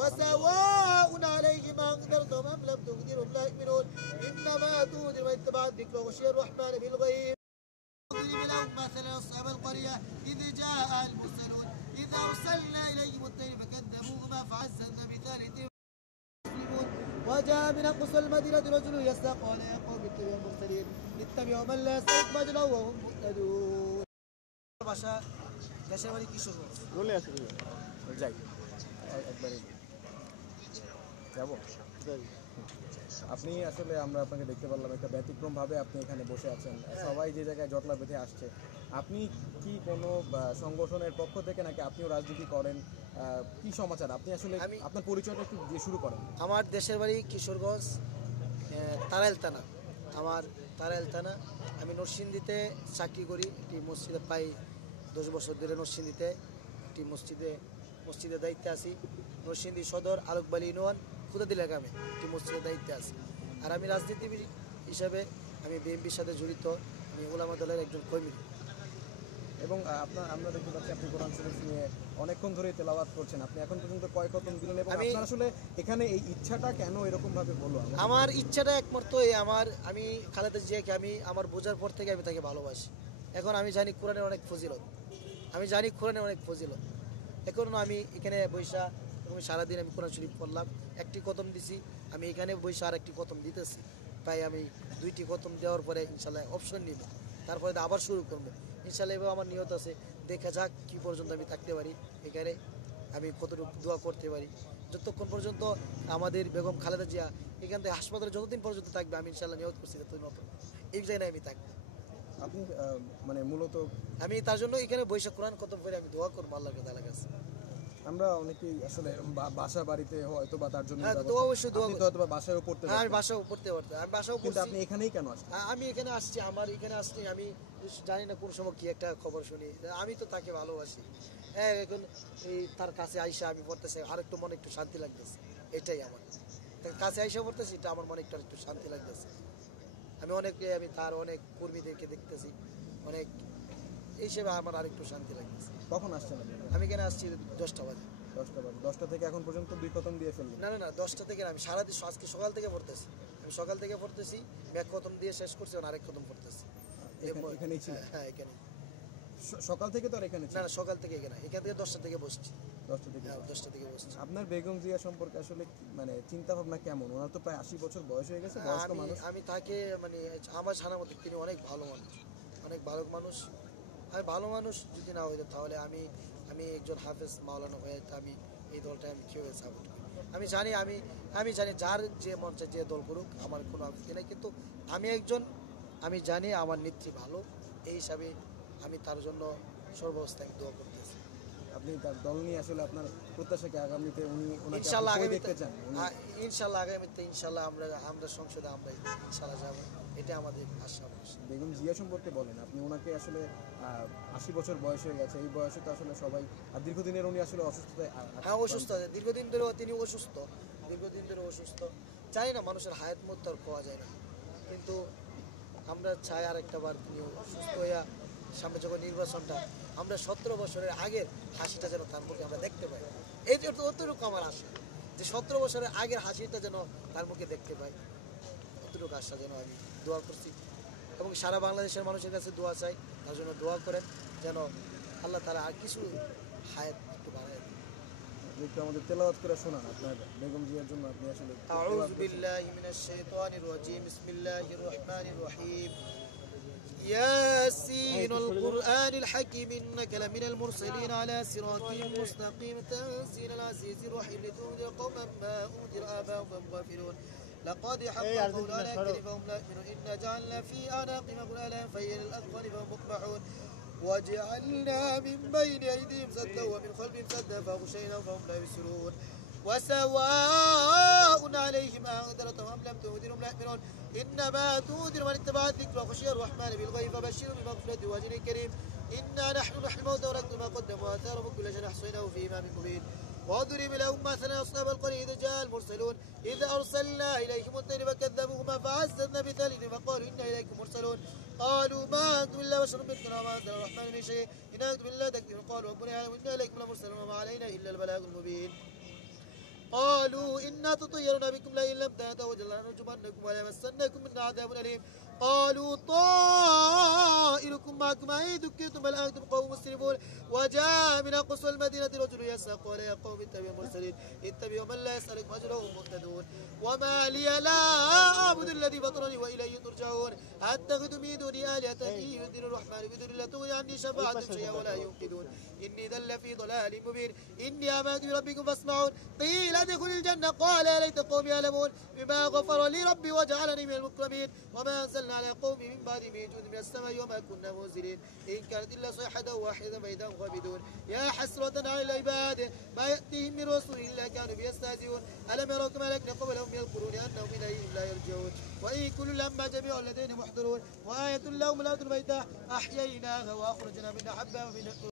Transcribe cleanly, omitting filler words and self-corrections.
وسواء عليهم أنذرتهم أم لم تنذرهم لا يؤمنون إنما تنذر من اتبع الذكر وخشي الرحمن بالغيب واضرب لهم مثلا أصحاب القرية إذ جاء المرسلون إذا أرسلنا إليهم الطير فكذبوهما فعززنا بثالث وجاء من أقصى المدينة رجل يسرق قال يا قوم اتبعوا المرسلين اتبعوا من لا يسرق أجرا وهم مهتدون ভাষা দেশের বাড়ি কিশোরগঞ্জ বলে আছে যাই একবারে যাবো আপনি আসলে আমরা আপনাকে দেখতে পারলাম একটা ব্যতিক্রমভাবে আপনি এখানে বসে আছেন সবাই যে জায়গায় জটলা বেঁধে আসছে আপনি কি কোনো সংগঠনের পক্ষ থেকে নাকি আপনিও রাজনীতি করেন কি সমাচার আপনি আসলে আপনার পরিচয়টা একটু দিয়ে শুরু করেন আমার দেশের বাড়ি কিশোরগঞ্জ তারাইল থানা আমার তারাইল থানা আমি নরসিংদীতে চাকরি করি একটি মসজিদে প্রায় 10 বছর ধরে নরসিংদীতে একটি মসজিদের দায়িত্বে আছি নরসিংদী সদর আলোকবাড়ি ইউনিয়ন খুদাদিলা গ্রামে একটি মসজিদের দায়িত্বে আছি আর আমি রাজনীতিবিদ হিসাবে আমি বিএনপির সাথে জড়িত আমি উলামা দলের একজন কর্মী এবং আমরা দেখতে পাচ্ছি আপনি কোরআন শরীফ নিয়ে অনেকক্ষণ ধরে তেলাওয়াত করছেন আপনি এখন পর্যন্ত কয় খতম দিলেন এবং আপনার আসলে এখানে এই ইচ্ছাটা কেন এরকম ভাবে হলো আমার ইচ্ছাটা একমাত্র আমি খালেদা জিয়াকে আমি আমার বোঝার পর থেকে আমি তাকে ভালোবাসি এখন আমি জানি কোরআনের অনেক ফজিলত এখন আমি এখানে বৈশা সারাদিন আমি কোরআন শরীফ পড়লাম একটি খতম দিছি আমি এখানে বৈশা আর একটি খতম দিতেছি তাই আমি 2টি খতম দেওয়ার পরে ইনশাল্লাহ অপশন নিব তারপরে আবার শুরু করবো ইনশাল্লাহ এবার আমার নিয়ত আছে দেখা যাক কি পর্যন্ত আমি থাকতে পারি এখানে আমি কতটুকু দোয়া করতে পারি যতক্ষণ পর্যন্ত আমাদের বেগম খালেদা জিয়া এখান থেকে হাসপাতালে যতদিন পর্যন্ত থাকবে আমি ইনশাল্লাহ নিয়ত করছি এই জায়গায় আমি থাকবো আপনি মানে মূলত আমি তার জন্য এখানে বৈশাখ কোরআন খতম করে আমি দোয়া করবো আল্লাহর কাছে আমরা অনেকেই আসলে বাসা বাড়িতে হয়তো বা তার জন্য অবশ্যই দোয়া করতে হয়তো বাসায়ও পড়তে আমি বাসাও পড়তে পারতাম আমি বাসাও কিন্তু আপনি এখানেই কেন আসছেন আমি এখানে আসছি আমার এখানে আসছি আমি জানি না কোন সময় কি একটা খবর শুনি আমি তো তাকে ভালোবাসি হ্যাঁ এখন এই তার কাছে আইসা আমি পড়তেছি আর একটু মনে একটু শান্তি লাগতেছে এটাই আমার তার কাছে আইসা পড়তেছি এটা আমার মনে একটু শান্তি লাগতেছে আমি তার অনেক কর্মীদেরকে দেখতেছি অনেক এই হিসেবে আমার আরেকটু শান্তি লাগতেছে কখন আসছেন আমি এখানে আসছি 10টা বাজে 10টা থেকে এখন পর্যন্ত 2 খতম দিয়ে ফেললেন না 10টা থেকে আমি সারাদিন আজকে সকাল থেকে পড়তেছি এক খতম দিয়ে শেষ করছি আরেক খতম পড়তেছি এখানেই ছিল হ্যাঁ এখানে সকাল থেকে তো আর এখানে না সকাল থেকে এখানে থেকে 10টা থেকে বসছি 10টা থেকে বসছি আপনার বেগম জিয়া সম্পর্কে আসলে মানে চিন্তা ভাবনা কেমন ওনার তো প্রায় 80 বছর বয়স হয়ে গেছে বয়স্ক মানুষ আমি তাকে মানে আমার জানার মতে তিনি অনেক ভালো মানুষ আমি ভালো মানুষ যদি না হইতো তাহলে আমি একজন হাফেজ মাওলানা হয়ে আমি এই দলটা আমি কিভাবে সাপোর্ট করি আমি জানি যার যে মঞ্চে যে দল করুক আমার কোনো আপত্তি নেই কিন্তু আমি জানি আমার নেত্রী ভালো এই হিসাবে আমি তার জন্য সর্বাবস্থায় দোয়া করতেছি আপনি তার দল নিয়ে আসলে আপনার প্রত্যাশাকে আগামীতে উনি ইনশাআল্লাহ আগামীতে ইনশাআল্লাহ আমরা সংসদে আমরা ইনশাআল্লাহ যাব এটা আমাদের আশা বেগম জিয়া সম্পর্কে বলেন আপনি ওনাকে আসলে 80 বছর বয়স হয়ে গেছে এই বয়সে তো আসলে সবাই আর দীর্ঘদিনের উনি আসলে অসুস্থ দীর্ঘদিন ধরে তিনি অসুস্থ জানি না মানুষের হায়াত মত আর পাওয়া যায় না কিন্তু আমরা চাই আরেকটা বার তিনি সুস্থ হইয়া সামনে যখন নির্বাচনটা আমরা 17 বছরের আগের হাসিটা যেন তার মুখে আমরা দেখতে পাই এই যে অতটুকু আমার আশা যে 17 বছরের আগের হাসিটা যেন তার মুখে দেখতে পাই অতটুকু আশা যেন আমি দোয়া করছি এবং সারা বাংলাদেশের মানুষের কাছে দোয়া চাই তার জন্য দোয়া করেন যেন আল্লাহ তাআলা আর কিছু হায়াত একটু বাড়ায় একটু আমাদের তেলাওয়াত করে শোনান আপনার বেগম জিয়ার জন্য আপনি আসলে আউযু বিল্লাহি মিনাশ শাইতানির রাজীম বিসমিল্লাহির রহমানির রহিম ياسين القرآن الحكيم إنك لمن المرسلين على صراط مستقيم تنزيل العزيز الرحيم لتنذر قوما ما أنذر آباؤهم فهم غافلون لقد حق قول على فهم لا يؤمنون إنا جعلنا في أعناقهم أغلالا فهي للأذقان فهم مقمحون وجعلنا من بين أيديهم سدا ومن خلفهم سدا فأغشيناهم فهم لا يبصرون وسواء عليهم أنذرتهم أم لم تنذرهم لا يؤمنون إنما تنذر من اتبع الذكر وخشي الرحمن بالغيب فبشره بمغفرة وأجر كريم إنا نحن نحيي الموتى ونكتب ما قدموا وآثارهم وكل شيء أحصيناه في إمام مبين واضرب لهم مثلا أصحاب القرية إذ جاء المرسلون إذا أرسلنا إليهم الطير فكذبوهما فعززنا بثالث فقالوا إنا إليكم مرسلون قالوا ما أنتم إلا بشر مثلنا وما أنزل الرحمن من شيء إن أنتم إلا تكذبون قالوا ربنا يعلم إنا إليكم لمرسلون وما علينا إلا البلاغ المبين قالوا إنا تطيرنا بكم لئن لم تنتهوا لنرجمنكم وليمسنكم منا عذاب أليم قالوا طائركم معكم أئن ذكرتم بل أنتم قوم مسرفون وجاء من أقصى المدينة رجل يسعى قال يا قوم اتبعوا المرسلين اتبعوا من لا يسألكم أجرا وهم مهتدون وما لي لا أعبد الذي فطرني وإليه ترجعون أتخذ من دونه آلهة إن يؤذن الرحمن بدون لا تغني عني شفاعتهم شيئا ولا ينقذون إني ذل في ضلال مبين إني آمنت بربكم فاسمعون قيل ادخل الجنة قال يا ليت قومي يعلمون بما غفر لي ربي وجعلني من المكرمين وما أنزلنا على قومي من بعد من جود من السماء وما كنا منزلين إن كانت إلا صيحة واحدة فإذا هم خامدون يا حسرة على العباد ما يأتيهم من رسول إلا كانوا بيستهزئون ألم يروا كما أهلكنا قبلهم من القرون أنهم إليهم لا يرجعون وإن كل لما جميع الذين محضرون وآية لهم الأرض الميتة أحييناها وأخرجنا منها حبا ومن